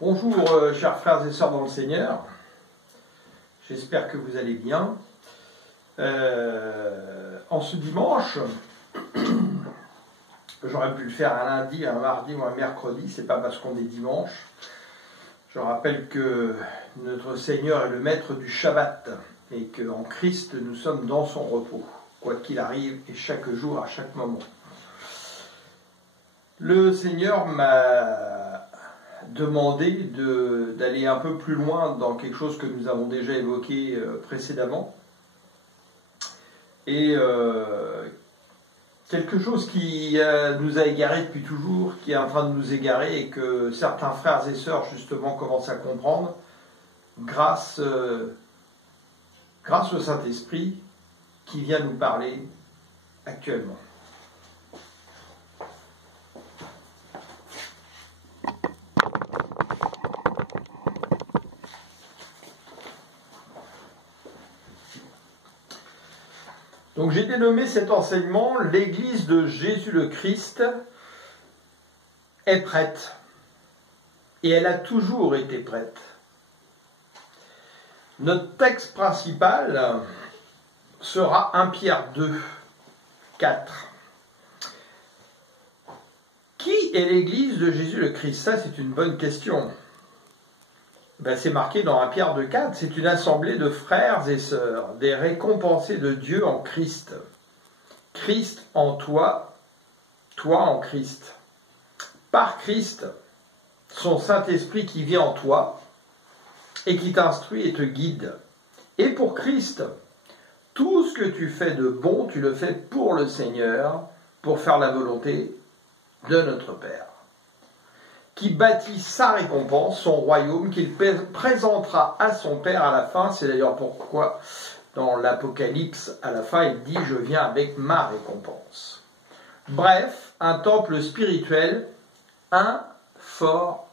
Bonjour chers frères et sœurs dans le Seigneur, j'espère que vous allez bien. En ce dimanche, j'aurais pu le faire un lundi, un mardi ou un mercredi, c'est pas parce qu'on est dimanche. Je rappelle que notre Seigneur est le maître du Shabbat et qu'en Christ nous sommes dans son repos, quoi qu'il arrive et chaque jour, à chaque moment. Le Seigneur m'a demandé d'aller un peu plus loin dans quelque chose que nous avons déjà évoqué précédemment. Et quelque chose qui nous a égarés depuis toujours, qui est en train de nous égarer et que certains frères et sœurs justement commencent à comprendre grâce au Saint-Esprit qui vient nous parler actuellement. Donc j'ai dénommé cet enseignement « L'Église de Jésus le Christ est prête » et elle a toujours été prête. Notre texte principal sera 1 Pierre 2, 4. Qui est l'Église de Jésus le Christ? Ça, c'est une bonne question. C'est marqué dans 1 Pierre 2, 4, c'est une assemblée de frères et sœurs, des récompensés de Dieu en Christ. Christ en toi, toi en Christ. Par Christ, son Saint-Esprit qui vit en toi et qui t'instruit et te guide. Et pour Christ, tout ce que tu fais de bon, tu le fais pour le Seigneur, pour faire la volonté de notre Père, qui bâtit sa récompense, son royaume, qu'il présentera à son Père à la fin. C'est d'ailleurs pourquoi, dans l'Apocalypse, à la fin, il dit « Je viens avec ma récompense ». Bref, un temple spirituel informel,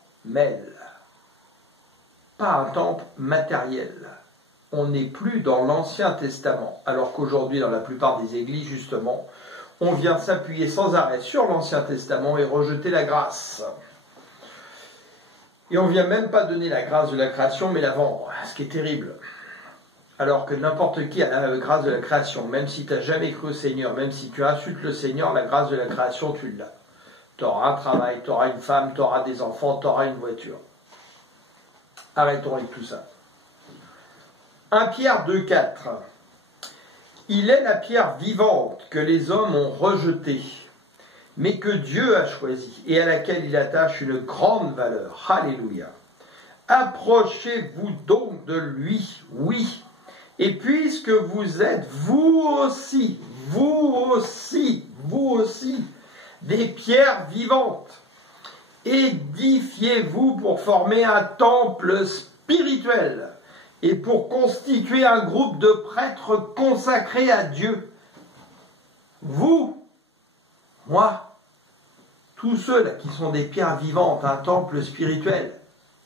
pas un temple matériel. On n'est plus dans l'Ancien Testament, alors qu'aujourd'hui, dans la plupart des églises, justement, on vient s'appuyer sans arrêt sur l'Ancien Testament et rejeter la grâce. Et on ne vient même pas donner la grâce de la création, mais la vendre, ce qui est terrible. Alors que n'importe qui a la grâce de la création, même si tu n'as jamais cru au Seigneur, même si tu insultes le Seigneur, la grâce de la création, tu l'as. Tu auras un travail, tu auras une femme, tu auras des enfants, tu auras une voiture. Arrêtons avec tout ça. 1 Pierre 2, 4. Il est la pierre vivante que les hommes ont rejetée, mais que Dieu a choisi et à laquelle il attache une grande valeur. Alléluia. Approchez-vous donc de lui, oui, et puisque vous êtes vous aussi, des pierres vivantes, édifiez-vous pour former un temple spirituel et pour constituer un groupe de prêtres consacrés à Dieu. Vous, moi, tous ceux là qui sont des pierres vivantes, un temple spirituel,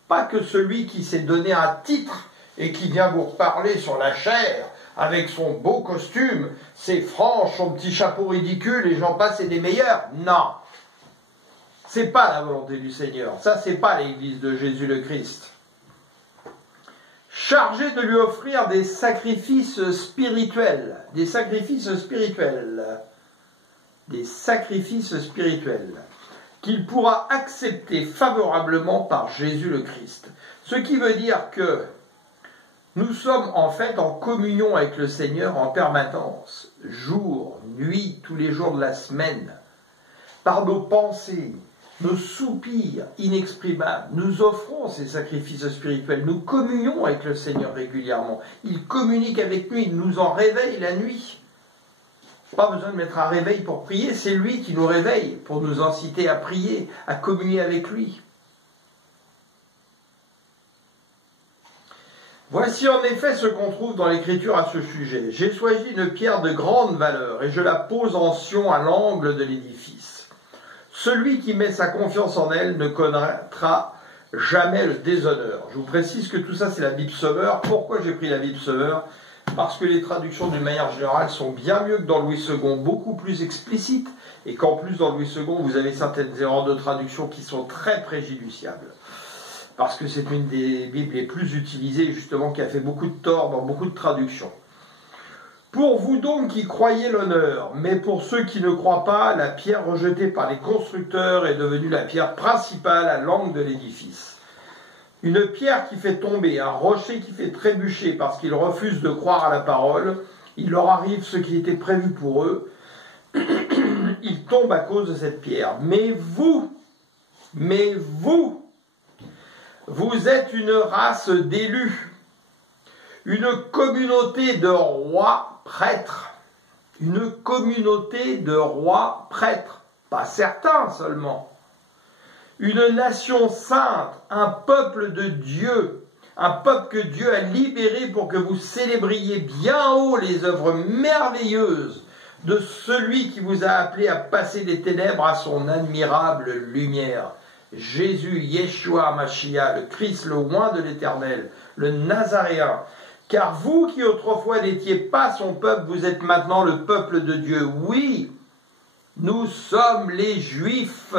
pas que celui qui s'est donné un titre et qui vient vous reparler sur la chair avec son beau costume, ses franges, son petit chapeau ridicule et j'en passe et des meilleurs. Non, c'est pas la volonté du Seigneur. Ça, c'est pas l'Église de Jésus le Christ. Chargé de lui offrir des sacrifices spirituels, qu'il pourra accepter favorablement par Jésus le Christ. Ce qui veut dire que nous sommes en fait en communion avec le Seigneur en permanence, jour, nuit, tous les jours de la semaine, par nos pensées, nos soupirs inexprimables. Nous offrons ces sacrifices spirituels, nous communions avec le Seigneur régulièrement. Il communique avec nous, il nous en réveille la nuit. Pas besoin de mettre un réveil pour prier, c'est lui qui nous réveille pour nous inciter à prier, à communier avec lui. Voici en effet ce qu'on trouve dans l'Écriture à ce sujet. J'ai choisi une pierre de grande valeur et je la pose en sion à l'angle de l'édifice. Celui qui met sa confiance en elle ne connaîtra jamais le déshonneur. Je vous précise que tout ça c'est la Bible Sauveur. Pourquoi j'ai pris la Bible Sauveur? Parce que les traductions d'une manière générale sont bien mieux que dans Louis II, beaucoup plus explicites, et qu'en plus dans Louis II vous avez certaines erreurs de traduction qui sont très préjudiciables. parce que c'est une des Bibles les plus utilisées, justement, qui a fait beaucoup de tort dans beaucoup de traductions. Pour vous donc qui croyez l'honneur, mais pour ceux qui ne croient pas, la pierre rejetée par les constructeurs est devenue la pierre principale à l'angle de l'édifice. Une pierre qui fait tomber, un rocher qui fait trébucher parce qu'ils refusent de croire à la parole, il leur arrive ce qui était prévu pour eux, ils tombent à cause de cette pierre. Mais vous, vous êtes une race d'élus, une communauté de rois prêtres, une communauté de rois prêtres, pas certains seulement, une nation sainte, un peuple de Dieu, un peuple que Dieu a libéré pour que vous célébriez bien haut les œuvres merveilleuses de celui qui vous a appelé à passer des ténèbres à son admirable lumière. Jésus, Yeshua Mashiach, le Christ, le oint de l'Éternel, le Nazaréen. Car vous qui autrefois n'étiez pas son peuple, vous êtes maintenant le peuple de Dieu. Oui, nous sommes les Juifs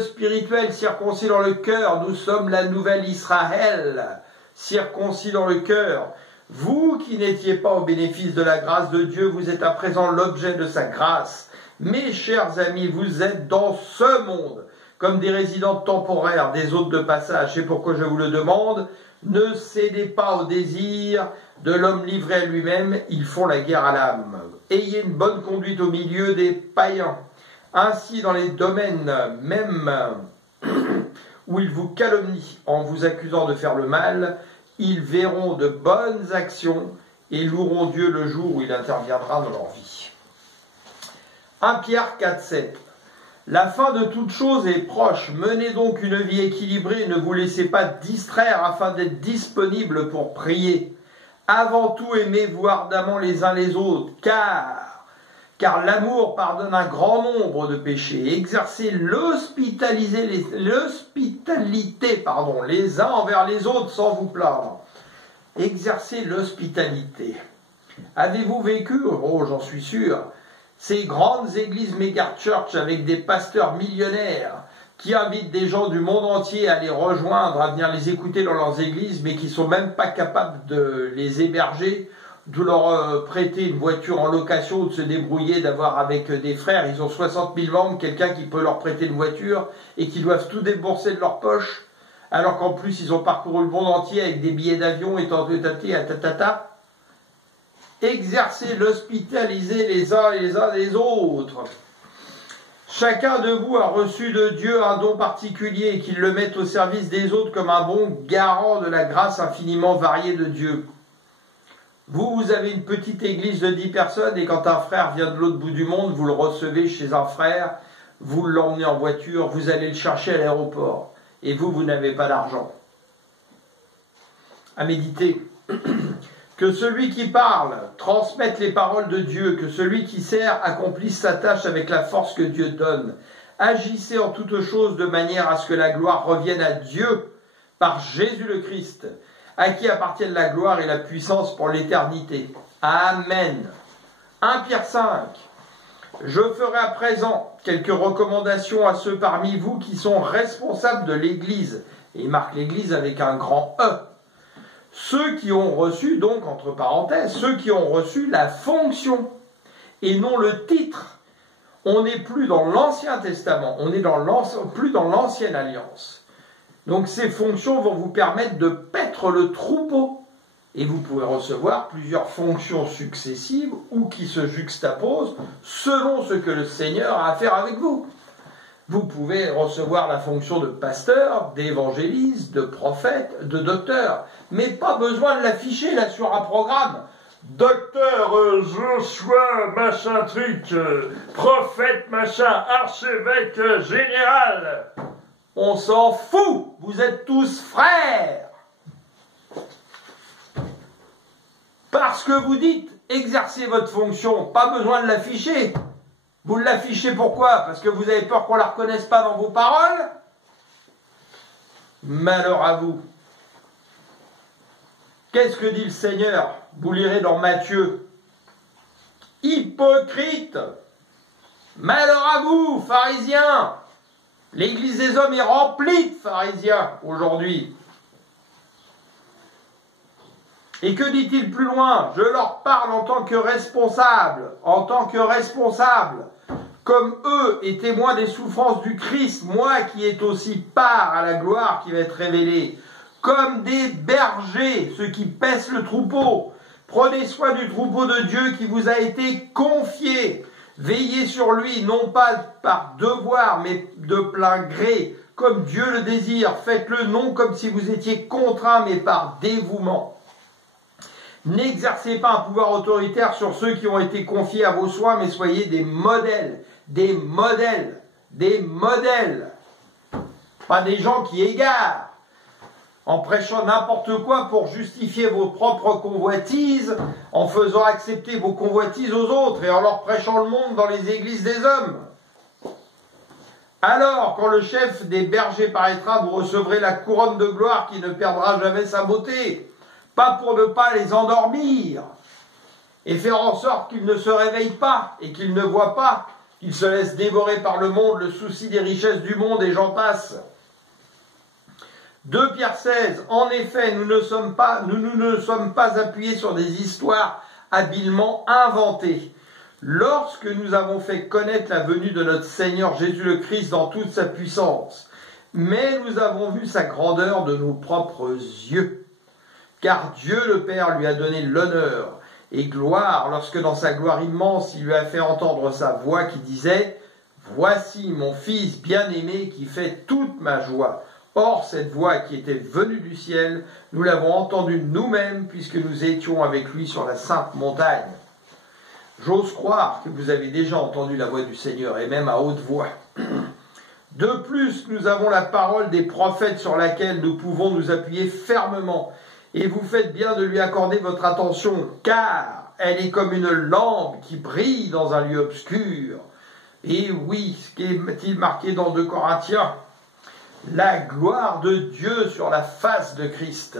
spirituels circoncis dans le cœur. Nous sommes la nouvelle Israël, circoncis dans le cœur. Vous qui n'étiez pas au bénéfice de la grâce de Dieu, vous êtes à présent l'objet de sa grâce. Mes chers amis, vous êtes dans ce monde comme des résidents temporaires, des hôtes de passage. C'est pourquoi je vous le demande, ne cédez pas au désir de l'homme livré à lui-même, ils font la guerre à l'âme. Ayez une bonne conduite au milieu des païens. Ainsi, dans les domaines même où ils vous calomnient en vous accusant de faire le mal, ils verront de bonnes actions et loueront Dieu le jour où il interviendra dans leur vie. 1 Pierre 4,7. La fin de toute chose est proche. Menez donc une vie équilibrée et ne vous laissez pas distraire afin d'être disponible pour prier. Avant tout, aimez-vous ardemment les uns les autres, car l'amour pardonne un grand nombre de péchés. Exercez l'hospitalité les uns envers les autres sans vous plaindre. Exercez l'hospitalité. Avez-vous vécu, oh j'en suis sûr, ces grandes églises méga-church avec des pasteurs millionnaires qui invitent des gens du monde entier à les rejoindre, à venir les écouter dans leurs églises, mais qui ne sont même pas capables de les héberger, de leur prêter une voiture en location ou de se débrouiller, d'avoir avec des frères, ils ont 60 000 membres, quelqu'un qui peut leur prêter une voiture et qui doivent tout débourser de leur poche, alors qu'en plus ils ont parcouru le monde entier avec des billets d'avion et tatata. Exercez l'hospitaliser les uns les autres. Chacun de vous a reçu de Dieu un don particulier et qu'il le mette au service des autres comme un bon garant de la grâce infiniment variée de Dieu. Vous avez une petite église de 10 personnes et quand un frère vient de l'autre bout du monde, vous le recevez chez un frère, vous l'emmenez en voiture, vous allez le chercher à l'aéroport et vous n'avez pas d'argent. À méditer. Que celui qui parle transmette les paroles de Dieu, que celui qui sert accomplisse sa tâche avec la force que Dieu donne. Agissez en toutes choses de manière à ce que la gloire revienne à Dieu par Jésus le Christ, à qui appartiennent la gloire et la puissance pour l'éternité. Amen. 1 Pierre 5. Je ferai à présent quelques recommandations à ceux parmi vous qui sont responsables de l'Église. Et il marque l'Église avec un grand E. Ceux qui ont reçu, donc, entre parenthèses, ceux qui ont reçu la fonction et non le titre. On n'est plus dans l'Ancien Testament, on n'est plus dans l'Ancienne Alliance. Donc ces fonctions vont vous permettre de paître le troupeau. Et vous pouvez recevoir plusieurs fonctions successives ou qui se juxtaposent selon ce que le Seigneur a à faire avec vous. Vous pouvez recevoir la fonction de pasteur, d'évangéliste, de prophète, de docteur, mais pas besoin de l'afficher là sur un programme. Docteur Joshua machin truc, prophète machin, archevêque général. On s'en fout, vous êtes tous frères. Parce que vous dites, exercez votre fonction, pas besoin de l'afficher. Vous l'affichez pourquoi? Parce que vous avez peur qu'on ne la reconnaisse pas dans vos paroles? Malheur à vous. Qu'est-ce que dit le Seigneur? Vous lirez dans Matthieu. Hypocrite! Malheur à vous, pharisiens! L'église des hommes est remplie de pharisiens aujourd'hui. Et que dit-il plus loin? Je leur parle en tant que responsable, comme eux et témoins des souffrances du Christ, moi qui ai aussi part à la gloire qui va être révélée, comme des bergers, ceux qui paissent le troupeau. Prenez soin du troupeau de Dieu qui vous a été confié. Veillez sur lui, non pas par devoir, mais de plein gré, comme Dieu le désire. Faites-le non comme si vous étiez contraint, mais par dévouement. N'exercez pas un pouvoir autoritaire sur ceux qui ont été confiés à vos soins, mais soyez des modèles. Pas des gens qui égarent, en prêchant n'importe quoi pour justifier vos propres convoitises, en faisant accepter vos convoitises aux autres et en leur prêchant le monde dans les églises des hommes. Alors, quand le chef des bergers paraîtra, vous recevrez la couronne de gloire qui ne perdra jamais sa beauté. Pas pour ne pas les endormir et faire en sorte qu'ils ne se réveillent pas et qu'ils ne voient pas, qu'ils se laissent dévorer par le monde, le souci des richesses du monde et j'en passe. 2 Pierre 16, en effet, nous ne sommes pas appuyés sur des histoires habilement inventées. Lorsque nous avons fait connaître la venue de notre Seigneur Jésus le Christ dans toute sa puissance, mais nous avons vu sa grandeur de nos propres yeux. Car Dieu le Père lui a donné l'honneur et gloire lorsque dans sa gloire immense il lui a fait entendre sa voix qui disait « Voici mon Fils bien-aimé qui fait toute ma joie ». Or cette voix qui était venue du ciel, nous l'avons entendue nous-mêmes puisque nous étions avec lui sur la sainte montagne. J'ose croire que vous avez déjà entendu la voix du Seigneur et même à haute voix. De plus, nous avons la parole des prophètes sur laquelle nous pouvons nous appuyer fermement. Et vous faites bien de lui accorder votre attention, car elle est comme une lampe qui brille dans un lieu obscur. Et oui, ce qui est-il marqué dans 2 Corinthiens? La gloire de Dieu sur la face de Christ,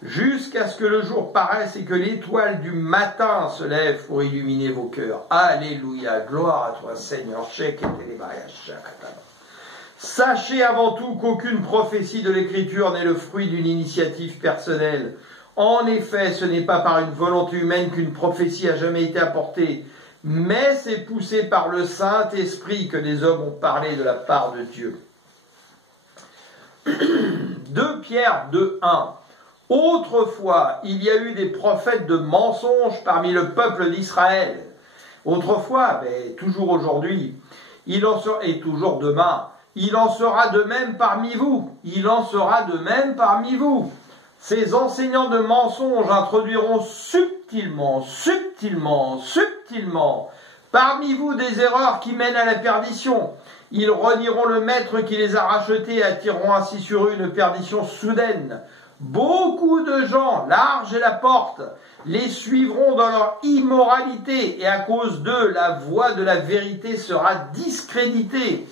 jusqu'à ce que le jour paraisse et que l'étoile du matin se lève pour illuminer vos cœurs. Alléluia, gloire à toi Seigneur. Sachez avant tout qu'aucune prophétie de l'Écriture n'est le fruit d'une initiative personnelle. En effet, ce n'est pas par une volonté humaine qu'une prophétie a jamais été apportée, mais c'est poussé par le Saint-Esprit que des hommes ont parlé de la part de Dieu. 2 Pierre 2:1. Autrefois, il y a eu des prophètes de mensonges parmi le peuple d'Israël. Autrefois, mais toujours aujourd'hui, il en sera, et toujours demain, il en sera de même parmi vous. Ces enseignants de mensonges introduiront subtilement, parmi vous des erreurs qui mènent à la perdition. Ils renieront le maître qui les a rachetés et attireront ainsi sur eux une perdition soudaine. Beaucoup de gens, large est la porte, les suivront dans leur immoralité et à cause d'eux, la voix de la vérité sera discréditée.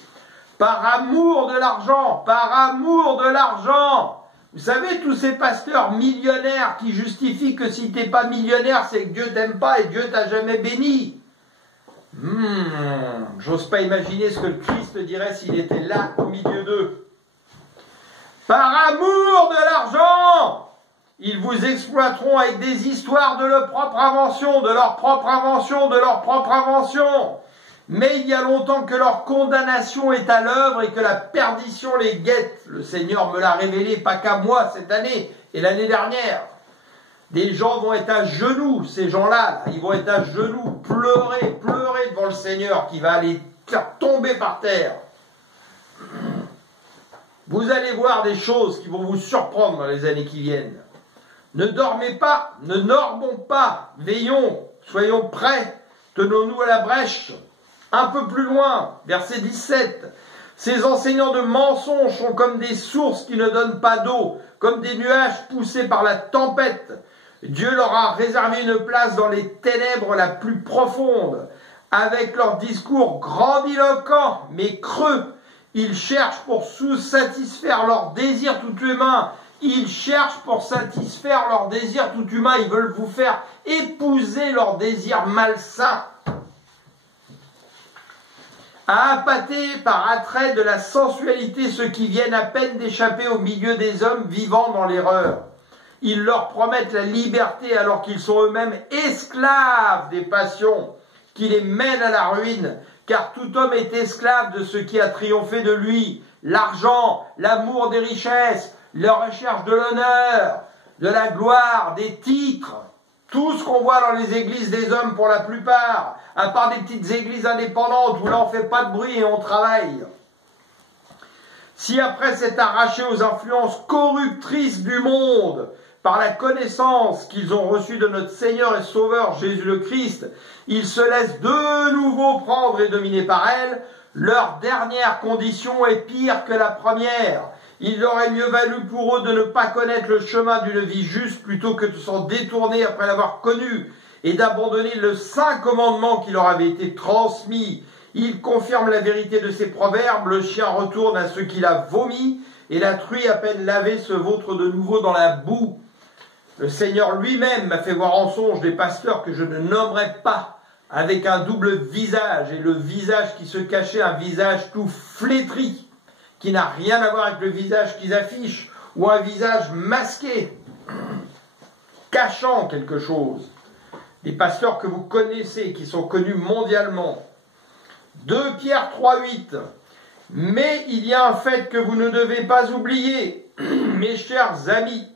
Par amour de l'argent. Vous savez, tous ces pasteurs millionnaires qui justifient que si t'es pas millionnaire, c'est que Dieu t'aime pas et Dieu t'a jamais béni. J'ose pas imaginer ce que le Christ dirait s'il était là au milieu d'eux. Par amour de l'argent, ils vous exploiteront avec des histoires de leur propre invention, Mais il y a longtemps que leur condamnation est à l'œuvre et que la perdition les guette. Le Seigneur me l'a révélé, pas qu'à moi cette année et l'année dernière. Des gens vont être à genoux, ces gens-là, ils vont être à genoux, pleurer devant le Seigneur qui va les faire tomber par terre. Vous allez voir des choses qui vont vous surprendre dans les années qui viennent. Ne dormez pas, ne normons pas, veillons, soyons prêts, tenons-nous à la brèche. Un peu plus loin, verset 17. Ces enseignants de mensonges sont comme des sources qui ne donnent pas d'eau, comme des nuages poussés par la tempête. Dieu leur a réservé une place dans les ténèbres la plus profonde. Avec leurs discours grandiloquents, mais creux, ils cherchent pour satisfaire leurs désirs tout humains. Ils veulent vous faire épouser leurs désirs malsains. à appâter par attrait de la sensualité ceux qui viennent à peine d'échapper au milieu des hommes vivant dans l'erreur. Ils leur promettent la liberté alors qu'ils sont eux-mêmes esclaves des passions qui les mènent à la ruine, car tout homme est esclave de ce qui a triomphé de lui, l'argent, l'amour des richesses, la recherche de l'honneur, de la gloire, des titres. Tout ce qu'on voit dans les églises des hommes pour la plupart, à part des petites églises indépendantes où là on fait pas de bruit et on travaille. Si après s'être arraché aux influences corruptrices du monde, par la connaissance qu'ils ont reçue de notre Seigneur et Sauveur Jésus le Christ, ils se laissent de nouveau prendre et dominer par elles, leur dernière condition est pire que la première. Il aurait mieux valu pour eux de ne pas connaître le chemin d'une vie juste plutôt que de s'en détourner après l'avoir connu et d'abandonner le saint commandement qui leur avait été transmis. Il confirme la vérité de ces proverbes, le chien retourne à ce qu'il a vomi et la truie à peine lavée se vautre de nouveau dans la boue. Le Seigneur lui-même m'a fait voir en songe des pasteurs que je ne nommerai pas, avec un double visage, et le visage qui se cachait, un visage tout flétri, qui n'a rien à voir avec le visage qu'ils affichent, ou un visage masqué, cachant quelque chose. Des pasteurs que vous connaissez, qui sont connus mondialement. 2 Pierre 3,8. Mais il y a un fait que vous ne devez pas oublier, mes chers amis,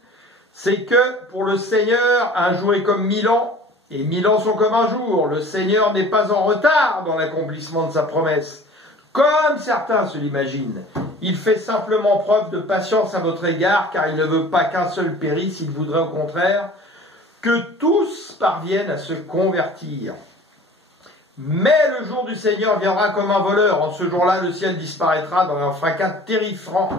c'est que pour le Seigneur, un jour est comme 1000 ans, et 1000 ans sont comme un jour. Le Seigneur n'est pas en retard dans l'accomplissement de sa promesse, comme certains se l'imaginent. Il fait simplement preuve de patience à votre égard, car il ne veut pas qu'un seul périsse, il voudrait au contraire que tous parviennent à se convertir. Mais le jour du Seigneur viendra comme un voleur. En ce jour-là, le ciel disparaîtra dans un fracas terrifiant.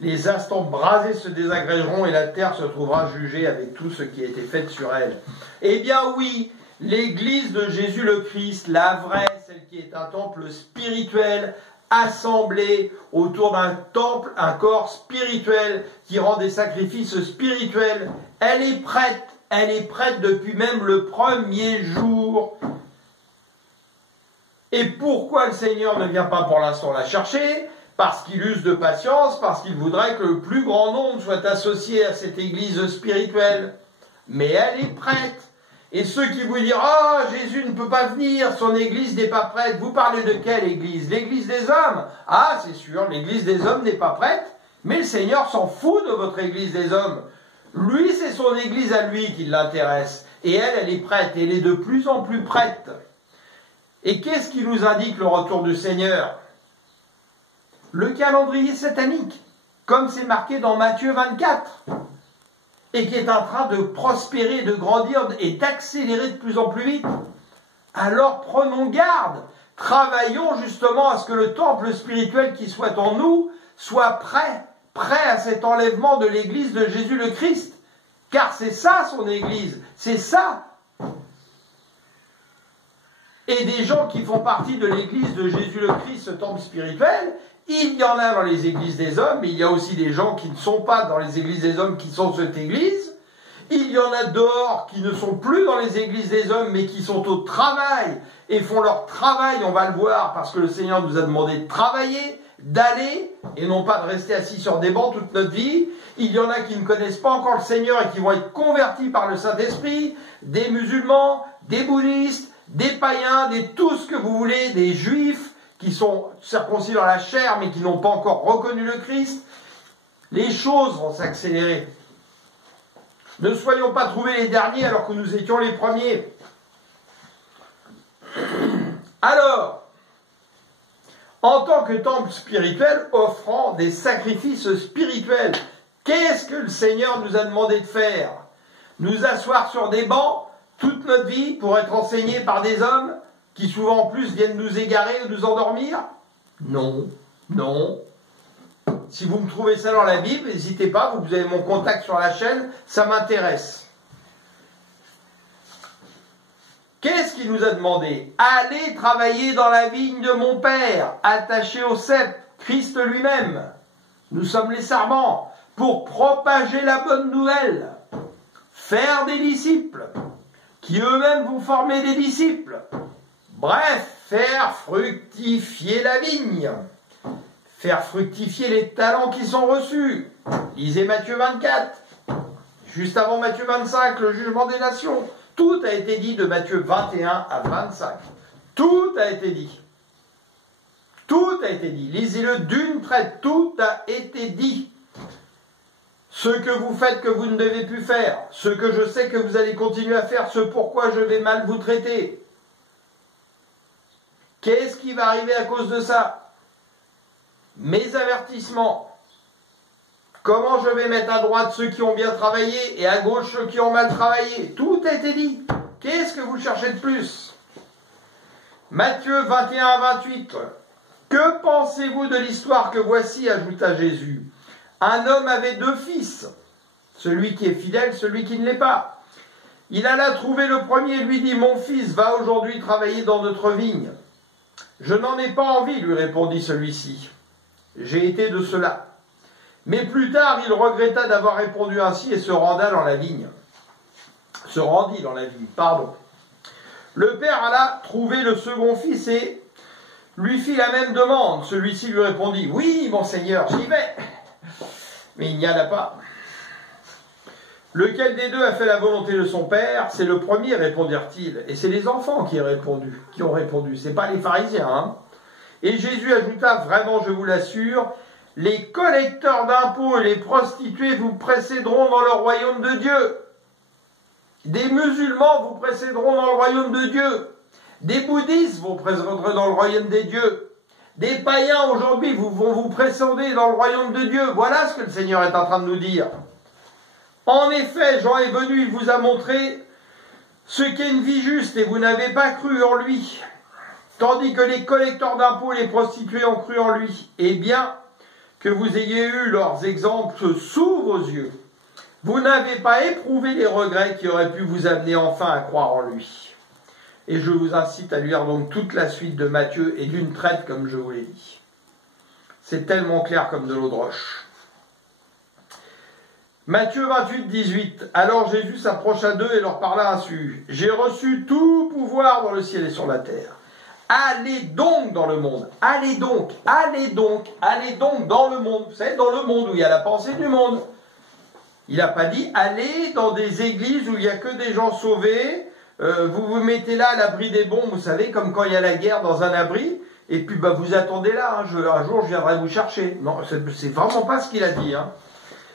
Les instants brasés se désagrégeront et la terre se trouvera jugée avec tout ce qui a été fait sur elle. Eh bien oui, l'Église de Jésus le Christ, la vraie, celle qui est un temple spirituel, assemblé autour d'un temple, un corps spirituel qui rend des sacrifices spirituels, elle est prête depuis même le premier jour. Et pourquoi le Seigneur ne vient pas pour l'instant la chercher? Parce qu'il use de patience, parce qu'il voudrait que le plus grand nombre soit associé à cette église spirituelle. Mais elle est prête. Et ceux qui vous diront « Ah, Jésus ne peut pas venir, son église n'est pas prête », vous parlez de quelle église? L'église des hommes? Ah, c'est sûr, l'église des hommes n'est pas prête, mais le Seigneur s'en fout de votre église des hommes. Lui, c'est son église à lui qui l'intéresse. Et elle est prête, elle est de plus en plus prête. Et qu'est-ce qui nous indique le retour du Seigneur? Le calendrier satanique, comme c'est marqué dans Matthieu 24, et qui est en train de prospérer, de grandir et d'accélérer de plus en plus vite. Alors prenons garde, travaillons justement à ce que le temple spirituel qui soit en nous soit prêt à cet enlèvement de l'église de Jésus le Christ, car c'est ça son église, c'est ça. Et des gens qui font partie de l'église de Jésus le Christ, ce temple spirituel, il y en a dans les églises des hommes, mais il y a aussi des gens qui ne sont pas dans les églises des hommes qui sont cette église. Il y en a dehors qui ne sont plus dans les églises des hommes, mais qui sont au travail et font leur travail, on va le voir, parce que le Seigneur nous a demandé de travailler, d'aller, et non pas de rester assis sur des bancs toute notre vie. Il y en a qui ne connaissent pas encore le Seigneur et qui vont être convertis par le Saint-Esprit, des musulmans, des bouddhistes, des païens, tout ce que vous voulez, des juifs qui sont circoncis dans la chair mais qui n'ont pas encore reconnu le Christ. Les choses vont s'accélérer. Ne soyons pas trouvés les derniers alors que nous étions les premiers. Alors, en tant que temple spirituel, offrant des sacrifices spirituels, qu'est-ce que le Seigneur nous a demandé de faire? Nous asseoir sur des bancs toute notre vie pour être enseignés par des hommes qui souvent en plus viennent nous égarer ou nous endormir? Non, non. Si vous me trouvez ça dans la Bible, n'hésitez pas, vous avez mon contact sur la chaîne, ça m'intéresse. Qu'est-ce qu'il nous a demandé? Allez travailler dans la vigne de mon Père, attaché au cep, Christ lui-même. Nous sommes les servants pour propager la bonne nouvelle, faire des disciples, qui eux-mêmes vont former des disciples. Bref, faire fructifier la vigne, faire fructifier les talents qui sont reçus. Lisez Matthieu 24, juste avant Matthieu 25, le jugement des nations. Tout a été dit de Matthieu 21 à 25. Tout a été dit. Tout a été dit. Lisez-le d'une traite. Tout a été dit. Ce que vous faites que vous ne devez plus faire, ce que je sais que vous allez continuer à faire, ce pourquoi je vais mal vous traiter. Qu'est-ce qui va arriver à cause de ça? Mes avertissements. Comment je vais mettre à droite ceux qui ont bien travaillé et à gauche ceux qui ont mal travaillé. Tout a été dit. Qu'est-ce que vous cherchez de plus? Matthieu 21 à 28. Que pensez-vous de l'histoire que voici, ajouta Jésus. Un homme avait 2 fils, celui qui est fidèle, celui qui ne l'est pas. Il alla trouver le premier et lui dit, mon fils, va aujourd'hui travailler dans notre vigne. Je n'en ai pas envie, lui répondit celui-ci. J'ai été de cela. Mais plus tard, il regretta d'avoir répondu ainsi et se rendit dans la vigne. Le père alla trouver le second fils et lui fit la même demande. Celui-ci lui répondit, oui, mon Seigneur, j'y vais. Mais il n'y en a pas. Lequel des deux a fait la volonté de son père? C'est le premier, répondirent-ils. Et c'est les enfants qui ont répondu. C'est pas les pharisiens. Hein. Et Jésus ajouta, vraiment, je vous l'assure, les collecteurs d'impôts et les prostituées vous précéderont dans le royaume de Dieu. Des musulmans vous précéderont dans le royaume de Dieu. Des bouddhistes vous précéderont dans le royaume des dieux. Des païens aujourd'hui vont vous précéder dans le royaume de Dieu. Voilà ce que le Seigneur est en train de nous dire. En effet, Jean est venu, il vous a montré ce qu'est une vie juste et vous n'avez pas cru en lui. Tandis que les collecteurs d'impôts et les prostituées ont cru en lui. Eh bien, que vous ayez eu leurs exemples sous vos yeux. Vous n'avez pas éprouvé les regrets qui auraient pu vous amener enfin à croire en lui. Et je vous incite à lire donc toute la suite de Matthieu et d'une traite, comme je vous l'ai dit. C'est tellement clair comme de l'eau de roche. Matthieu 28, 18. Alors Jésus s'approcha d'eux et leur parla ainsi. J'ai reçu tout pouvoir dans le ciel et sur la terre. Allez donc dans le monde. Allez donc dans le monde. Vous savez, dans le monde où il y a la pensée du monde. Il n'a pas dit allez dans des églises où il n'y a que des gens sauvés. Vous vous mettez là à l'abri des bombes, vous savez, comme quand il y a la guerre dans un abri, et puis vous attendez là, hein, un jour je viendrai vous chercher. Non, c'est vraiment pas ce qu'il a dit. Hein.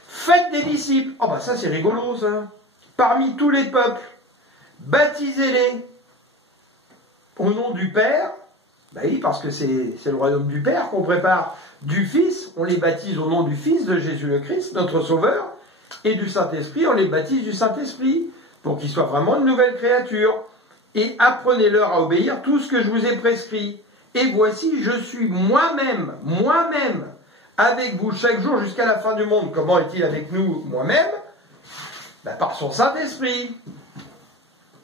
Faites des disciples. Oh ça c'est rigolo ça. Parmi tous les peuples, baptisez-les au nom du Père. Oui, parce que c'est le royaume du Père qu'on prépare. Du Fils, on les baptise au nom du Fils de Jésus le Christ, notre Sauveur, et du Saint-Esprit, on les baptise du Saint-Esprit. Pour qu'ils soient vraiment une nouvelle créature. Et apprenez-leur à obéir tout ce que je vous ai prescrit. Et voici, je suis moi-même, avec vous chaque jour jusqu'à la fin du monde. Comment est-il avec nous, moi-même? Par son Saint-Esprit.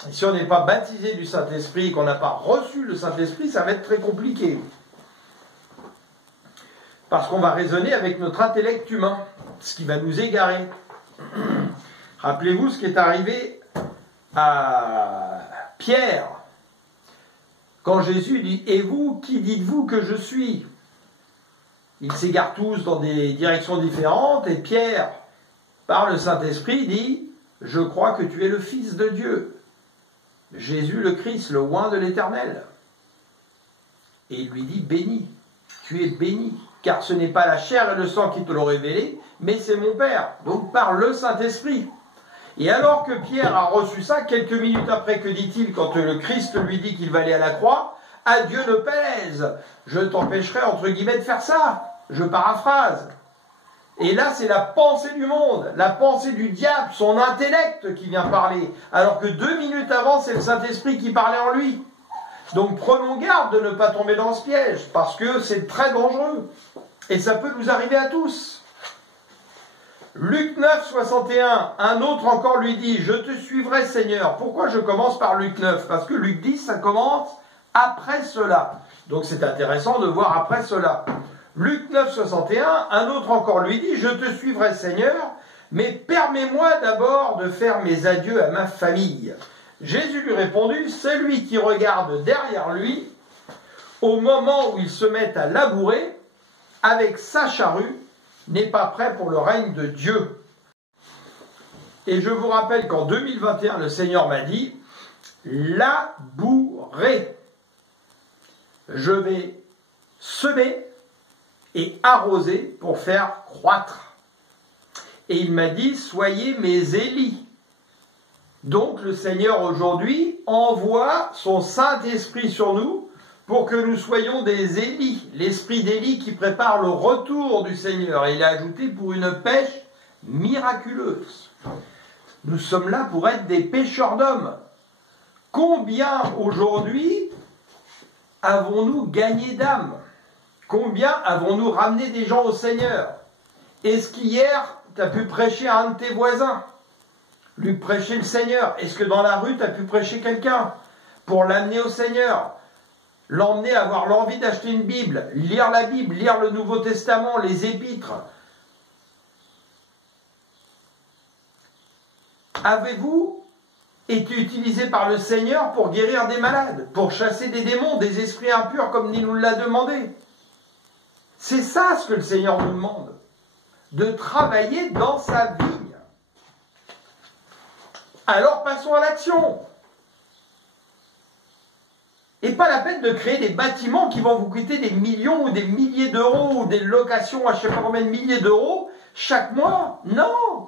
Et si on n'est pas baptisé du Saint-Esprit, qu'on n'a pas reçu le Saint-Esprit, ça va être très compliqué. Parce qu'on va raisonner avec notre intellect humain, ce qui va nous égarer. Rappelez-vous ce qui est arrivé à Pierre, quand Jésus dit « Et vous, qui dites-vous que je suis ?» Ils s'égarent tous dans des directions différentes, et Pierre, par le Saint-Esprit, dit « Je crois que tu es le Fils de Dieu, Jésus le Christ, le oint de l'Éternel. » Et il lui dit « Béni, tu es béni, car ce n'est pas la chair et le sang qui te l'ont révélé, mais c'est mon Père, donc par le Saint-Esprit. » Et alors que Pierre a reçu ça, quelques minutes après, que dit-il quand le Christ lui dit qu'il va aller à la croix? « À Dieu ne pèse, je t'empêcherai entre guillemets de faire ça. » Je paraphrase. Et là, c'est la pensée du monde, la pensée du diable, son intellect qui vient parler, alors que 2 minutes avant, c'est le Saint-Esprit qui parlait en lui. Donc prenons garde de ne pas tomber dans ce piège, parce que c'est très dangereux. Et ça peut nous arriver à tous. Luc 9, 61, un autre encore lui dit, « Je te suivrai, Seigneur. » Pourquoi je commence par Luc 9? Parce que Luc 10, ça commence après cela. Donc c'est intéressant de voir après cela. Luc 9, 61, un autre encore lui dit, « Je te suivrai, Seigneur, mais permets-moi d'abord de faire mes adieux à ma famille. » Jésus lui répondit, « Celui qui regarde derrière lui au moment où ils se mettent à labourer, avec sa charrue, n'est pas prêt pour le règne de Dieu. Et je vous rappelle qu'en 2021, le Seigneur m'a dit, labourez. Je vais semer et arroser pour faire croître. Et il m'a dit, soyez mes Élis. Donc le Seigneur aujourd'hui envoie son Saint-Esprit sur nous pour que nous soyons des Élis, l'esprit d'Élie qui prépare le retour du Seigneur. Et il a ajouté pour une pêche miraculeuse. Nous sommes là pour être des pêcheurs d'hommes. Combien aujourd'hui avons-nous gagné d'âmes? Combien avons-nous ramené des gens au Seigneur? Est-ce qu'hier, tu as pu prêcher à un de tes voisins? Lui prêcher le Seigneur? Est-ce que dans la rue, tu as pu prêcher quelqu'un pour l'amener au Seigneur? L'emmener à avoir l'envie d'acheter une Bible, lire la Bible, lire le Nouveau Testament, les épîtres. Avez-vous été utilisé par le Seigneur pour guérir des malades, pour chasser des démons, des esprits impurs comme il nous l'a demandé? C'est ça ce que le Seigneur nous demande, de travailler dans sa vigne. Alors passons à l'action. Et pas la peine de créer des bâtiments qui vont vous coûter des millions ou des milliers d'euros ou des locations à je ne sais pas combien de milliers d'euros chaque mois. Non!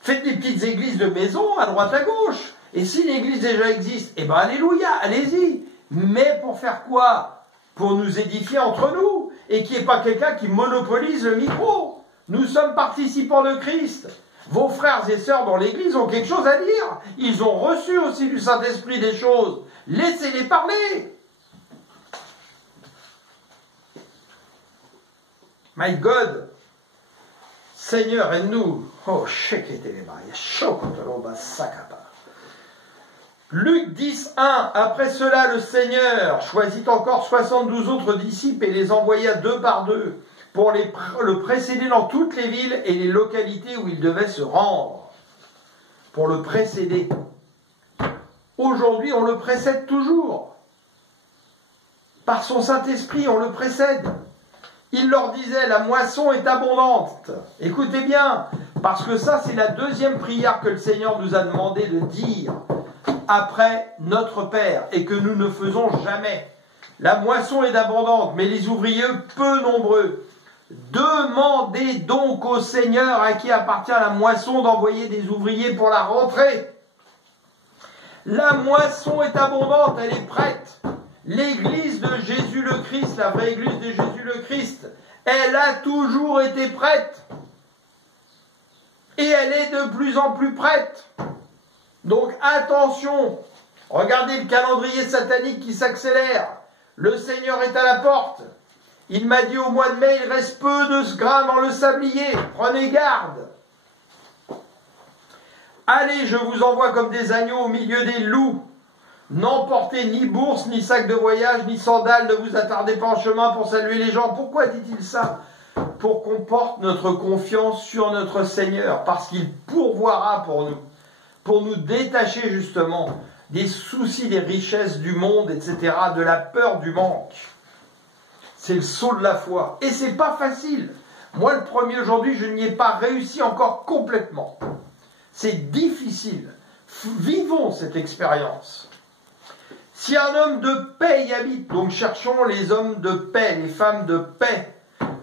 Faites des petites églises de maison à droite à gauche. Et si l'église déjà existe, eh bien alléluia, allez-y. Mais pour faire quoi? Pour nous édifier entre nous. Et qu'il n'y ait pas quelqu'un qui monopolise le micro. Nous sommes participants de Christ. Vos frères et sœurs dans l'église ont quelque chose à dire. Ils ont reçu aussi du Saint-Esprit des choses. Laissez-les parler. My God, Seigneur, aide-nous. Oh, Luc 10, 1. Après cela, le Seigneur choisit encore 72 autres disciples et les envoya deux par deux pour le précéder dans toutes les villes et les localités où il devait se rendre. Pour le précéder. Aujourd'hui, on le précède toujours. Par son Saint-Esprit, on le précède. Il leur disait, la moisson est abondante. Écoutez bien, parce que ça, c'est la deuxième prière que le Seigneur nous a demandé de dire après notre Père et que nous ne faisons jamais. La moisson est abondante, mais les ouvriers peu nombreux. Demandez donc au Seigneur à qui appartient la moisson d'envoyer des ouvriers pour la rentrée. La moisson est abondante, elle est prête. L'église de Jésus le Christ, la vraie église de Jésus le Christ, elle a toujours été prête. Et elle est de plus en plus prête. Donc attention, regardez le calendrier satanique qui s'accélère. Le Seigneur est à la porte. Il m'a dit au mois de mai, il reste peu de grains dans le sablier. Prenez garde. Allez, je vous envoie comme des agneaux au milieu des loups. N'emportez ni bourse, ni sac de voyage, ni sandales, ne vous attardez pas en chemin pour saluer les gens. Pourquoi dit-il ça? Pour qu'on porte notre confiance sur notre Seigneur, parce qu'il pourvoira pour nous détacher justement des soucis, des richesses du monde, etc., de la peur du manque. C'est le saut de la foi. Et c'est pas facile. Moi, le premier aujourd'hui, je n'y ai pas réussi encore complètement. C'est difficile. Vivons cette expérience. Si un homme de paix y habite, donc cherchons les hommes de paix, les femmes de paix,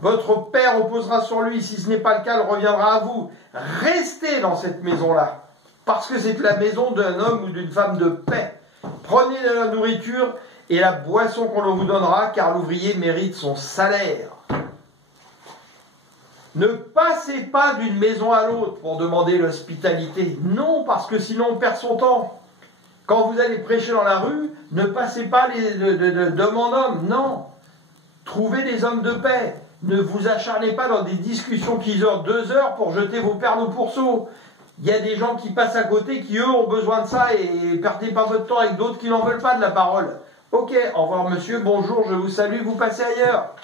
votre Père reposera sur lui, si ce n'est pas le cas, il reviendra à vous. Restez dans cette maison-là, parce que c'est la maison d'un homme ou d'une femme de paix. Prenez de la nourriture et la boisson qu'on vous donnera, car l'ouvrier mérite son salaire. Ne passez pas d'une maison à l'autre pour demander l'hospitalité. Non, parce que sinon on perd son temps. Quand vous allez prêcher dans la rue, ne passez pas d'homme en homme. Non. Trouvez des hommes de paix. Ne vous acharnez pas dans des discussions qui durent 2 heures pour jeter vos perles au pourceau. Il y a des gens qui passent à côté qui, eux, ont besoin de ça et perdez pas votre temps avec d'autres qui n'en veulent pas de la parole. Ok, au revoir monsieur, bonjour, je vous salue, vous passez ailleurs.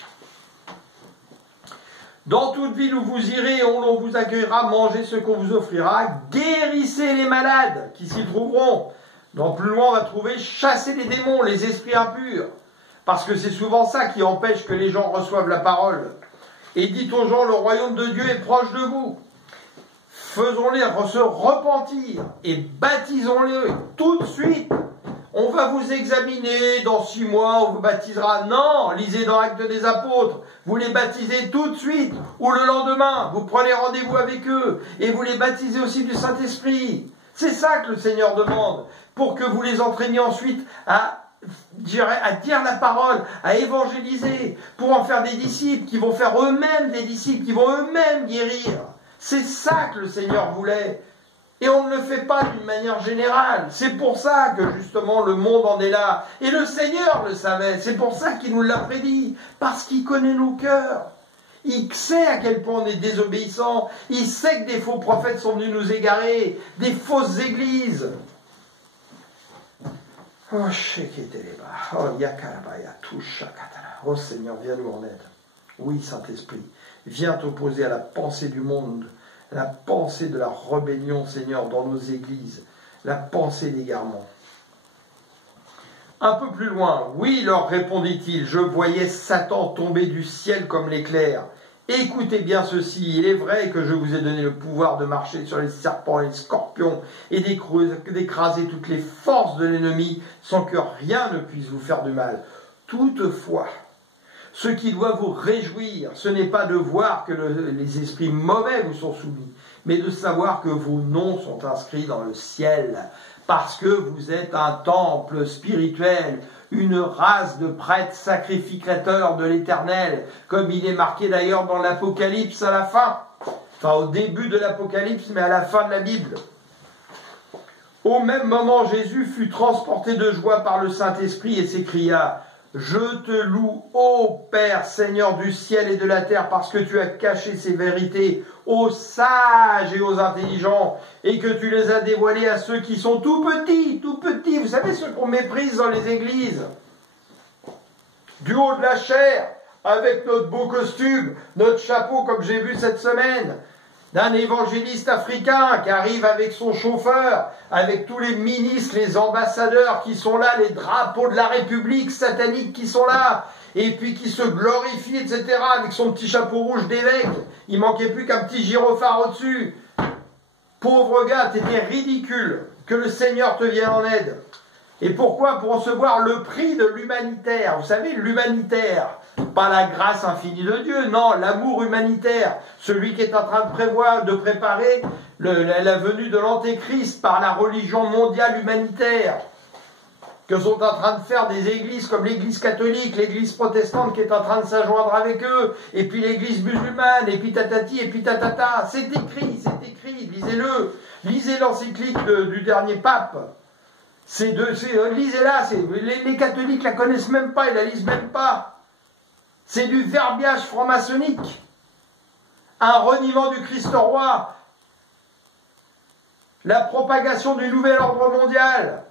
Dans toute ville où vous irez, on vous accueillera, mangez ce qu'on vous offrira, guérissez les malades qui s'y trouveront. Donc plus loin, on va trouver chasser les démons, les esprits impurs. parce que c'est souvent ça qui empêche que les gens reçoivent la parole. Et dites aux gens, le royaume de Dieu est proche de vous. Faisons-les se repentir et baptisons-les tout de suite. On va vous examiner, dans 6 mois, on vous baptisera. Non, lisez dans Actes des Apôtres. Vous les baptisez tout de suite, ou le lendemain. Vous prenez rendez-vous avec eux, et vous les baptisez aussi du Saint-Esprit. C'est ça que le Seigneur demande, pour que vous les entraîniez ensuite à dire la parole, à évangéliser, pour en faire des disciples, qui vont faire eux-mêmes des disciples, qui vont eux-mêmes guérir. C'est ça que le Seigneur voulait. Et on ne le fait pas d'une manière générale. C'est pour ça que justement le monde en est là. Et le Seigneur le savait. C'est pour ça qu'il nous l'a prédit. Parce qu'il connaît nos cœurs. Il sait à quel point on est désobéissant. Il sait que des faux prophètes sont venus nous égarer. Des fausses églises. Oh, oh Seigneur, viens nous en aide. Oui, Saint-Esprit, viens t'opposer à la pensée du monde, la pensée de la rébellion, Seigneur, dans nos églises, la pensée d'égarement. Un peu plus loin, oui, leur répondit-il, je voyais Satan tomber du ciel comme l'éclair. Écoutez bien ceci, il est vrai que je vous ai donné le pouvoir de marcher sur les serpents et les scorpions et d'écraser toutes les forces de l'ennemi sans que rien ne puisse vous faire du mal. Toutefois, ce qui doit vous réjouir, ce n'est pas de voir que les esprits mauvais vous sont soumis, mais de savoir que vos noms sont inscrits dans le ciel, parce que vous êtes un temple spirituel, une race de prêtres sacrificateurs de l'Éternel, comme il est marqué d'ailleurs dans l'Apocalypse à la fin, enfin au début de l'Apocalypse, mais à la fin de la Bible. Au même moment, Jésus fut transporté de joie par le Saint-Esprit et s'écria « Je te loue, ô Père, Seigneur du ciel et de la terre, parce que tu as caché ces vérités aux sages et aux intelligents, et que tu les as dévoilées à ceux qui sont tout petits. Vous savez, ceux qu'on méprise dans les églises. Du haut de la chair, avec notre beau costume, notre chapeau, comme j'ai vu cette semaine, d'un évangéliste africain qui arrive avec son chauffeur, avec tous les ministres, les ambassadeurs qui sont là, les drapeaux de la République satanique qui sont là, et puis qui se glorifie, etc., avec son petit chapeau rouge d'évêque. Il manquait plus qu'un petit gyrophare au-dessus. Pauvre gars, t'étais ridicule. Que le Seigneur te vienne en aide. Et pourquoi? Pour recevoir le prix de l'humanitaire. Vous savez, l'humanitaire, pas la grâce infinie de Dieu, non, l'amour humanitaire. Celui qui est en train de préparer la venue de l'Antéchrist par la religion mondiale humanitaire. Que sont en train de faire des églises comme l'église catholique, l'église protestante qui est en train de s'adjoindre avec eux, et puis l'église musulmane, et puis tatati, et puis tatata. C'est écrit, lisez-le. Lisez l'encyclique du dernier pape. Lisez-la, les catholiques la connaissent même pas, ils la lisent même pas. C'est du verbiage franc-maçonnique. Un reniement du Christ roi. La propagation du nouvel ordre mondial.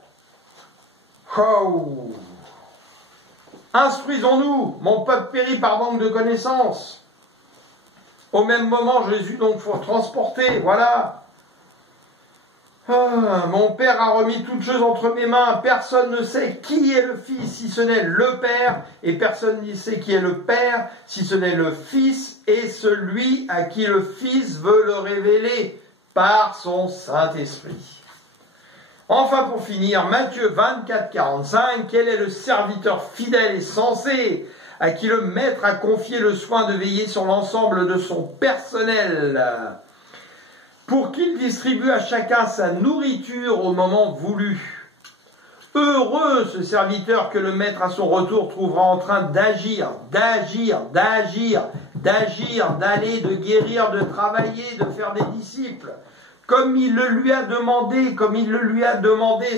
Oh. Instruisons-nous, mon peuple périt par manque de connaissances. Au même moment, Jésus donc faut transporter, voilà. Mon Père a remis toutes choses entre mes mains. Personne ne sait qui est le Fils si ce n'est le Père, et personne ne sait qui est le Père si ce n'est le Fils et celui à qui le Fils veut le révéler par son Saint-Esprit. Enfin, pour finir, Matthieu 24, 45, quel est le serviteur fidèle et sensé à qui le maître a confié le soin de veiller sur l'ensemble de son personnel, pour qu'il distribue à chacun sa nourriture au moment voulu. Heureux ce serviteur que le maître à son retour trouvera en train d'agir, d'aller, de guérir, de travailler, de faire des disciples, comme il le lui a demandé,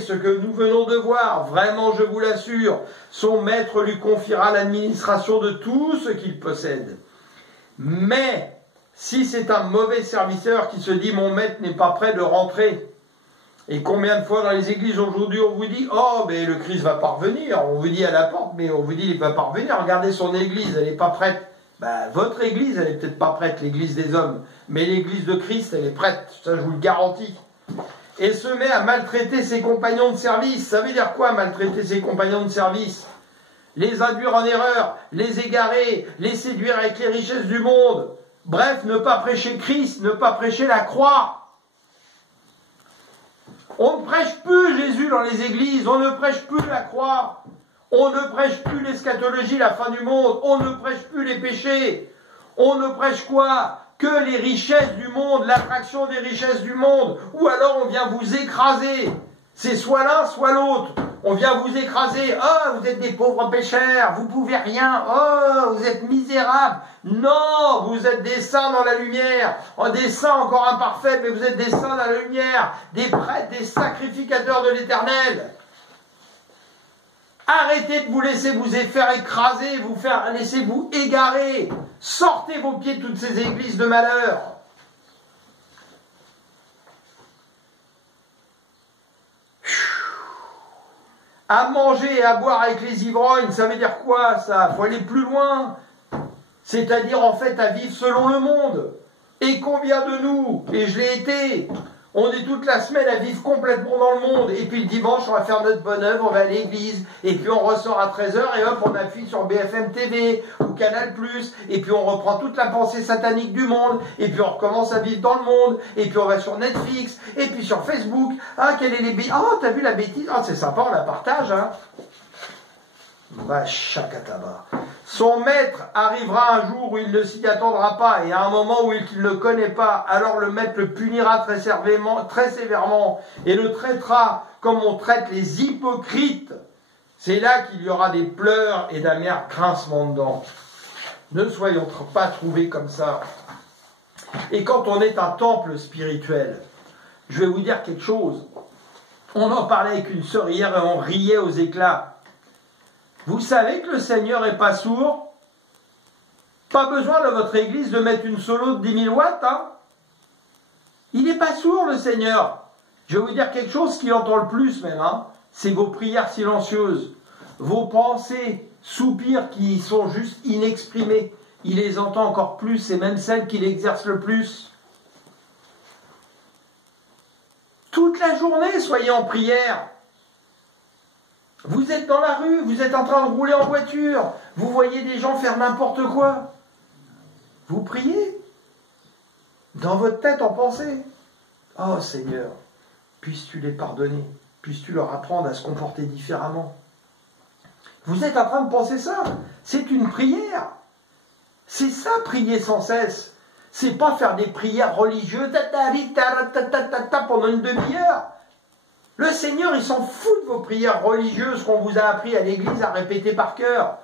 ce que nous venons de voir. Vraiment, je vous l'assure, son maître lui confiera l'administration de tout ce qu'il possède. Mais si c'est un mauvais serviteur qui se dit « mon maître n'est pas prêt de rentrer », et combien de fois dans les églises aujourd'hui on vous dit « oh, mais le Christ va pas revenir », on vous dit à la porte, mais on vous dit « il va pas revenir, regardez son église, elle n'est pas prête ». Ben, votre église, elle n'est peut-être pas prête, l'église des hommes, mais l'église de Christ, elle est prête, ça je vous le garantis. Et se met à maltraiter ses compagnons de service. Ça veut dire quoi, maltraiter ses compagnons de service? les induire en erreur, les égarer, les séduire avec les richesses du monde. Bref, ne pas prêcher Christ, ne pas prêcher la croix. On ne prêche plus Jésus dans les églises, on ne prêche plus la croix. On ne prêche plus l'eschatologie, la fin du monde, on ne prêche plus les péchés. On ne prêche quoi? Que les richesses du monde, l'attraction des richesses du monde. Ou alors on vient vous écraser. C'est soit l'un, soit l'autre. On vient vous écraser. Oh, vous êtes des pauvres pécheurs, vous pouvez rien. Oh, vous êtes misérables. Non, vous êtes des saints dans la lumière. Oh, des saints encore imparfaits, mais vous êtes des saints dans la lumière. Des prêtres, des sacrificateurs de l'Éternel. Arrêtez de vous laisser vous faire écraser, laisser vous égarer. Sortez vos pieds de toutes ces églises de malheur. À manger et à boire avec les ivrognes, ça veut dire quoi ça? Faut aller plus loin. C'est-à-dire en fait à vivre selon le monde. Et combien de nous, et je l'ai été, on est toute la semaine à vivre complètement dans le monde. Et puis le dimanche, on va faire notre bonne œuvre, on va à l'église. Et puis on ressort à 13h et hop, on appuie sur BFM TV ou Canal+. Et puis on reprend toute la pensée satanique du monde. Et puis on recommence à vivre dans le monde. Et puis on va sur Netflix. Et puis sur Facebook. Ah, quelle est les bêtises? Oh, t'as vu la bêtise? Ah, c'est sympa, on la partage, hein. Bah, chacataba. Son maître arrivera un jour où il ne s'y attendra pas, et à un moment où il ne le connaît pas, alors le maître le punira très sévèrement, et le traitera comme on traite les hypocrites. C'est là qu'il y aura des pleurs et d'amers grincements de dents. Ne soyons pas trouvés comme ça. Et quand on est un temple spirituel, je vais vous dire quelque chose. On en parlait avec une sœur hier et on riait aux éclats. Vous savez que le Seigneur n'est pas sourd? Pas besoin de votre église de mettre une solo de 10 000 watts, hein? Il n'est pas sourd, le Seigneur. Je vais vous dire quelque chose qui entend le plus même, hein? C'est vos prières silencieuses, vos pensées, soupirs qui sont juste inexprimés. Il les entend encore plus, c'est même celles qu'il exerce le plus. Toute la journée, soyez en prière. Vous êtes dans la rue, vous êtes en train de rouler en voiture, vous voyez des gens faire n'importe quoi. Vous priez, dans votre tête en pensée. Oh Seigneur, puisses-tu les pardonner, puisses-tu leur apprendre à se comporter différemment. Vous êtes en train de penser ça, c'est une prière. C'est ça, prier sans cesse. C'est pas faire des prières religieuses pendant une demi-heure. Le Seigneur, il s'en fout de vos prières religieuses qu'on vous a appris à l'église à répéter par cœur.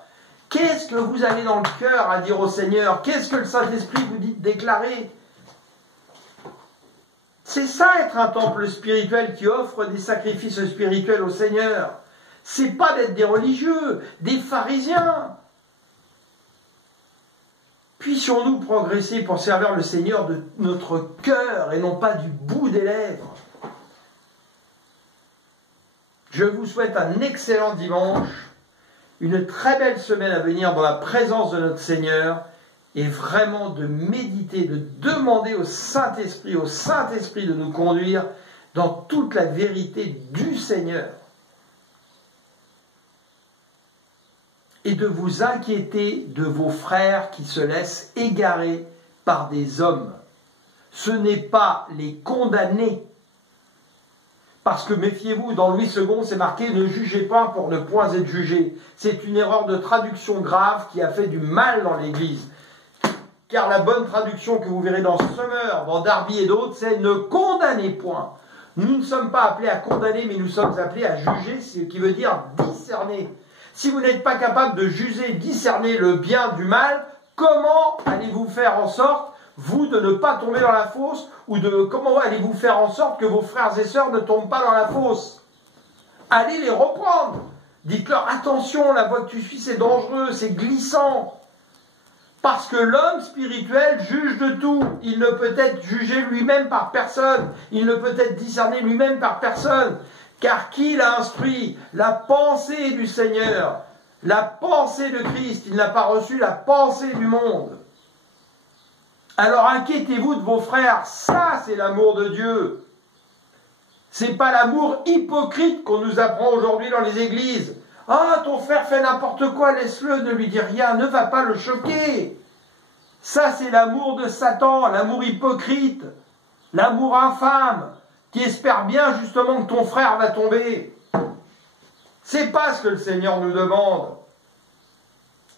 Qu'est-ce que vous avez dans le cœur à dire au Seigneur? Qu'est-ce que le Saint-Esprit vous dit de déclarer? C'est ça être un temple spirituel qui offre des sacrifices spirituels au Seigneur. C'est pas d'être des religieux, des pharisiens. Puissions-nous progresser pour servir le Seigneur de notre cœur et non pas du bout des lèvres. Je vous souhaite un excellent dimanche, une très belle semaine à venir dans la présence de notre Seigneur et vraiment de méditer, de demander au Saint-Esprit de nous conduire dans toute la vérité du Seigneur. Et de vous inquiéter de vos frères qui se laissent égarer par des hommes. Ce n'est pas les condamner. Parce que méfiez-vous, dans Louis II, c'est marqué « Ne jugez pas pour ne point être jugé ». C'est une erreur de traduction grave qui a fait du mal dans l'Église. Car la bonne traduction que vous verrez dans Summer, dans Darby et d'autres, c'est « Ne condamnez point ». Nous ne sommes pas appelés à condamner, mais nous sommes appelés à juger, ce qui veut dire discerner. Si vous n'êtes pas capable de juger, discerner le bien du mal, comment allez-vous faire en sorte vous de ne pas tomber dans la fosse, ou comment allez-vous faire en sorte que vos frères et sœurs ne tombent pas dans la fosse? Allez les reprendre. Dites-leur, attention, la voie que tu suis, c'est dangereux, c'est glissant. Parce que l'homme spirituel juge de tout. Il ne peut être jugé lui-même par personne. Il ne peut être discerné lui-même par personne. Car qui l'a instruit? La pensée du Seigneur, la pensée de Christ. Il n'a pas reçu la pensée du monde. Alors inquiétez-vous de vos frères, ça c'est l'amour de Dieu. C'est pas l'amour hypocrite qu'on nous apprend aujourd'hui dans les églises. Ah, ton frère fait n'importe quoi, laisse-le, ne lui dis rien, ne va pas le choquer. Ça, c'est l'amour de Satan, l'amour hypocrite, l'amour infâme, qui espère bien justement que ton frère va tomber. C'est pas ce que le Seigneur nous demande.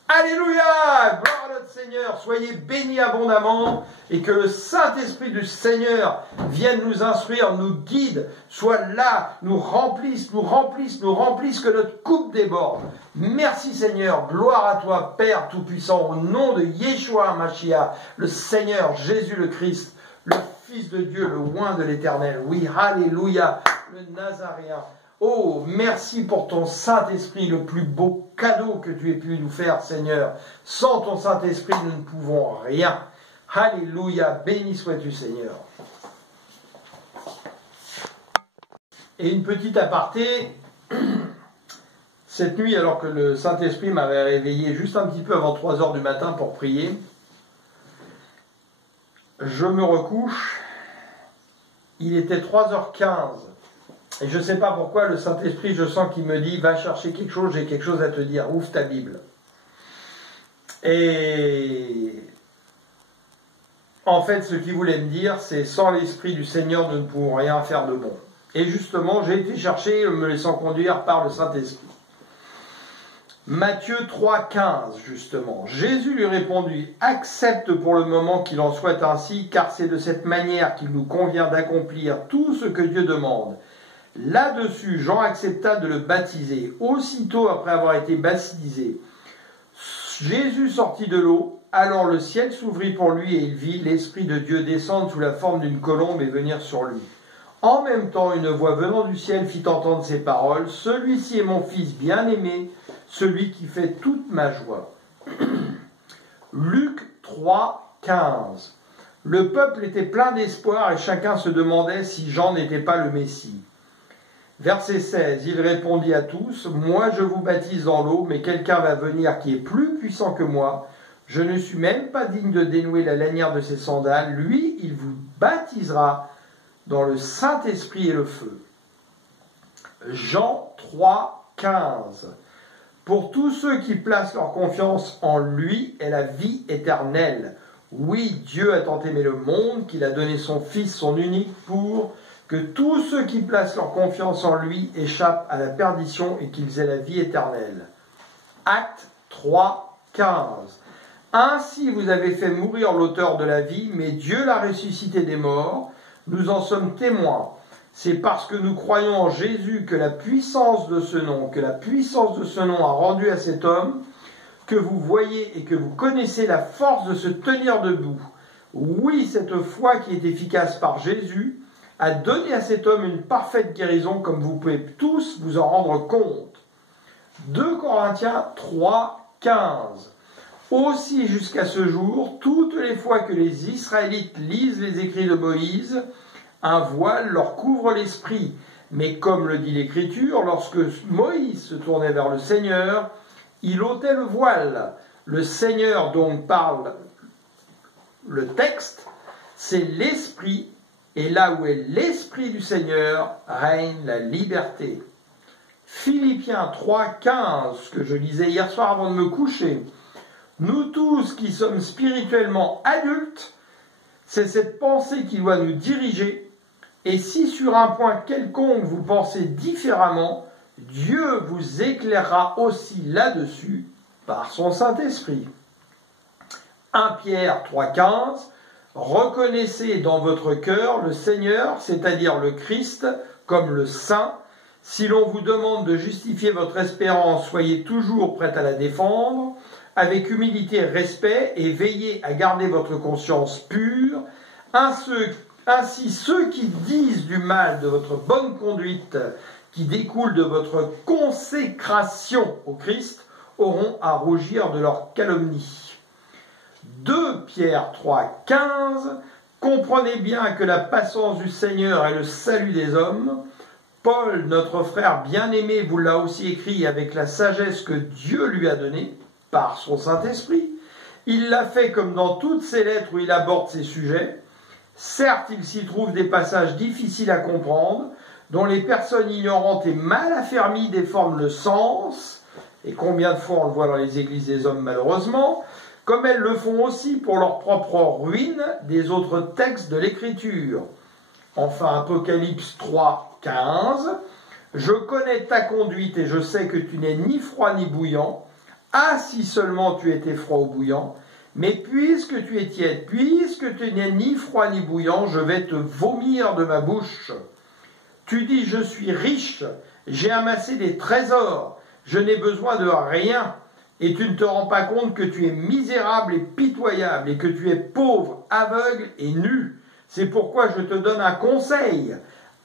Alléluia! Gloire à notre Seigneur! Soyez bénis abondamment et que le Saint-Esprit du Seigneur vienne nous instruire, nous guide, soit là, nous remplisse, que notre coupe déborde. Merci Seigneur, gloire à toi Père Tout-Puissant, au nom de Yeshua Mashiach, le Seigneur Jésus le Christ, le Fils de Dieu, le oint de l'Éternel. Oui, Alléluia, le Nazaréen. Oh, merci pour ton Saint-Esprit, le plus beau cadeau que tu aies pu nous faire, Seigneur. Sans ton Saint-Esprit, nous ne pouvons rien. Alléluia, béni sois-tu, Seigneur. Et une petite aparté, cette nuit, alors que le Saint-Esprit m'avait réveillé juste un petit peu avant 3 heures du matin pour prier, je me recouche, il était 3h15. Et je ne sais pas pourquoi, le Saint-Esprit, je sens qu'il me dit, va chercher quelque chose, j'ai quelque chose à te dire, ouvre ta Bible. Et en fait, ce qu'il voulait me dire, c'est sans l'Esprit du Seigneur, nous ne pouvons rien faire de bon. Et justement, j'ai été chercher, me laissant conduire par le Saint-Esprit. Matthieu 3,15, justement. Jésus lui répondit, accepte pour le moment qu'il en soit ainsi, car c'est de cette manière qu'il nous convient d'accomplir tout ce que Dieu demande. Là-dessus, Jean accepta de le baptiser. Aussitôt après avoir été baptisé, Jésus sortit de l'eau. Alors le ciel s'ouvrit pour lui et il vit l'Esprit de Dieu descendre sous la forme d'une colombe et venir sur lui. En même temps, une voix venant du ciel fit entendre ces paroles. Celui-ci est mon Fils bien-aimé, celui qui fait toute ma joie. Luc 3,15. Le peuple était plein d'espoir et chacun se demandait si Jean n'était pas le Messie. Verset 16, il répondit à tous, « Moi je vous baptise dans l'eau, mais quelqu'un va venir qui est plus puissant que moi. Je ne suis même pas digne de dénouer la lanière de ses sandales. Lui, il vous baptisera dans le Saint-Esprit et le feu. » Jean 3,15. Pour tous ceux qui placent leur confiance en lui est la vie éternelle. Oui, Dieu a tant aimé le monde qu'il a donné son Fils, son unique, pour que tous ceux qui placent leur confiance en lui échappent à la perdition et qu'ils aient la vie éternelle. Acte 3,15. Ainsi vous avez fait mourir l'auteur de la vie, mais Dieu l'a ressuscité des morts. Nous en sommes témoins. C'est parce que nous croyons en Jésus que la puissance de ce nom a rendu à cet homme, que vous voyez et que vous connaissez la force de se tenir debout. Oui, cette foi qui est efficace par Jésus a donné à cet homme une parfaite guérison, comme vous pouvez tous vous en rendre compte. 2 Corinthiens 3,15. Aussi jusqu'à ce jour, toutes les fois que les Israélites lisent les écrits de Moïse, un voile leur couvre l'esprit. Mais comme le dit l'Écriture, lorsque Moïse se tournait vers le Seigneur, il ôtait le voile. Le Seigneur dont parle le texte, c'est l'Esprit, et là où est l'Esprit du Seigneur, règne la liberté. Philippiens 3,15, que je lisais hier soir avant de me coucher. Nous tous qui sommes spirituellement adultes, c'est cette pensée qui doit nous diriger. Et si sur un point quelconque vous pensez différemment, Dieu vous éclairera aussi là-dessus par son Saint-Esprit. 1 Pierre 3,15. Reconnaissez dans votre cœur le Seigneur, c'est-à-dire le Christ, comme le Saint. Si l'on vous demande de justifier votre espérance, soyez toujours prêts à la défendre, avec humilité et respect, et veillez à garder votre conscience pure. Ainsi, ceux qui disent du mal de votre bonne conduite, qui découle de votre consécration au Christ, auront à rougir de leur calomnie. 2 Pierre 3,15. Comprenez bien que la patience du Seigneur est le salut des hommes. Paul, notre frère bien-aimé, vous l'a aussi écrit avec la sagesse que Dieu lui a donnée par son Saint-Esprit. Il l'a fait comme dans toutes ses lettres où il aborde ces sujets. Certes, il s'y trouve des passages difficiles à comprendre, dont les personnes ignorantes et mal affermies déforment le sens, et combien de fois on le voit dans les églises des hommes malheureusement, comme elles le font aussi pour leur propre ruine des autres textes de l'Écriture. Enfin, Apocalypse 3, 15, « Je connais ta conduite et je sais que tu n'es ni froid ni bouillant. Ah, si seulement tu étais froid ou bouillant. Mais puisque tu es tiède, puisque tu n'es ni froid ni bouillant, je vais te vomir de ma bouche. Tu dis, je suis riche, j'ai amassé des trésors, je n'ai besoin de rien. Et tu ne te rends pas compte que tu es misérable et pitoyable, et que tu es pauvre, aveugle et nu. C'est pourquoi je te donne un conseil.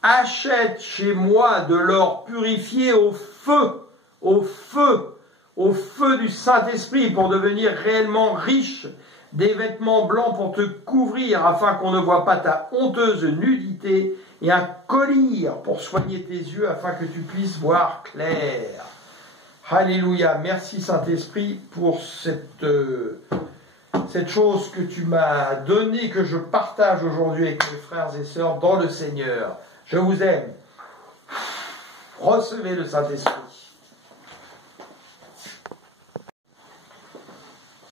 Achète chez moi de l'or purifié au feu du Saint-Esprit pour devenir réellement riche, des vêtements blancs pour te couvrir afin qu'on ne voit pas ta honteuse nudité, et un collier pour soigner tes yeux afin que tu puisses voir clair. Alléluia, merci Saint-Esprit pour cette chose que tu m'as donnée, que je partage aujourd'hui avec mes frères et sœurs dans le Seigneur. Je vous aime. Recevez le Saint-Esprit.